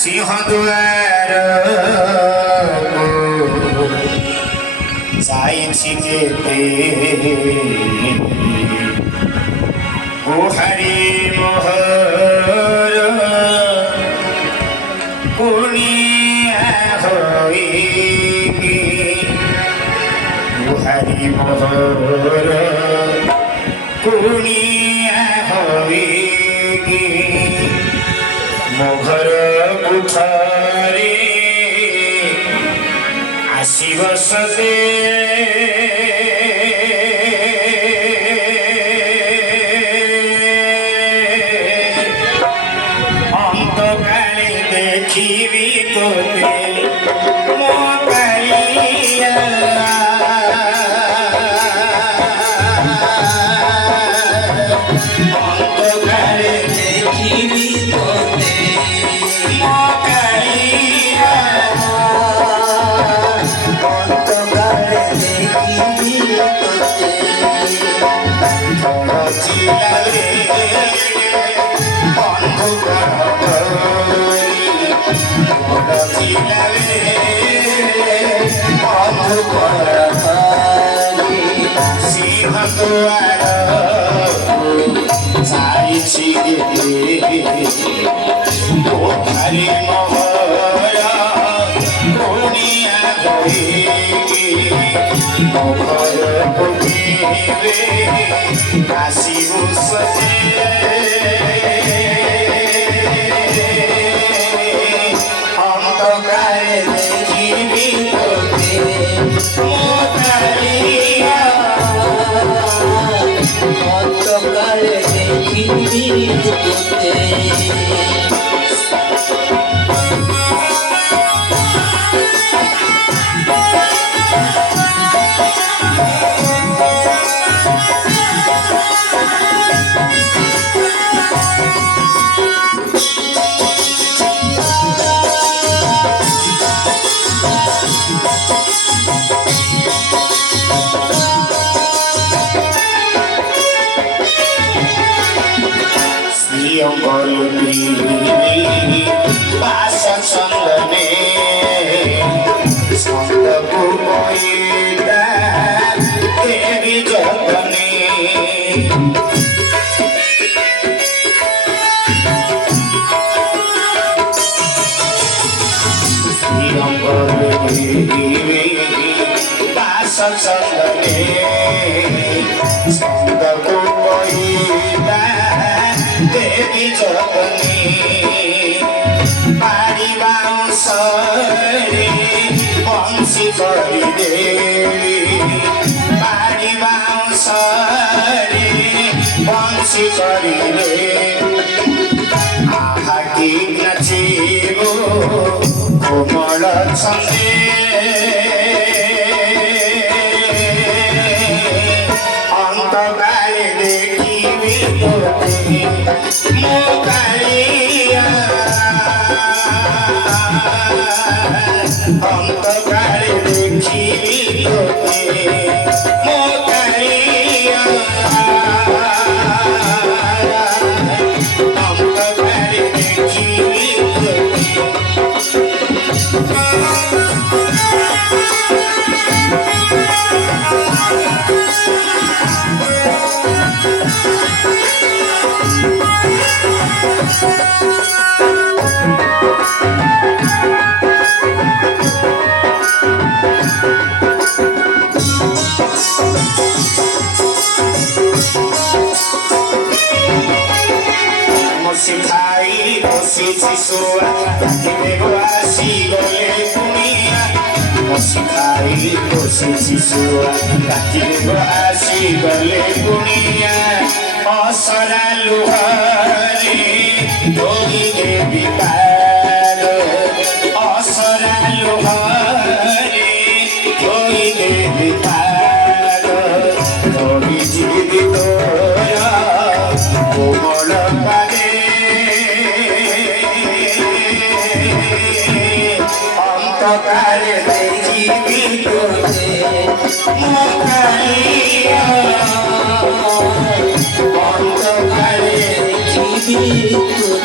सिंहद्वार जाइछि जेते गुहारी मोहर कुनिया होइगी गुहारी मोहर कुनिया होइगी मोघर कुठारी आशिब सदे अंतकाले देखिबी तोते मो कालिया अंतकाले देखिबी तोते मो कालिया अंतकाले देखिबी तोते चिलारे सिंहद्वार जाइछि गुहारी मोहर कुनिया होइगी मोघर कुटिबे आसिबु सदे अंतकाले देखिबी तोते मो कालिया अंतकाले देखिबी तोते पास चंदने संतकु कोइदा तेरी जतने पास चंदने संतकु कोइदा देवी जतने बारी बाउंसरे बंशी करी देवी बारी बाउंसरे बंशी करी दे आहा की नचिबो कोमल छन्दे अंतकाले देखिबी तोते मो कालिया अंतकाले देखिबी तोते मो कालिया अंतकाले देखिबी शिशुआ आसी गले कुनिया शिखाई बसी शिशुआ आसी गले कुनिया असरा लुहारे धोई देवी पार असरा लुहारे धोई देवी पार धोई जीवित कोमल पारे अंतकाले देखिबी तोते मो कालिया अंतकाले देखिबी तोते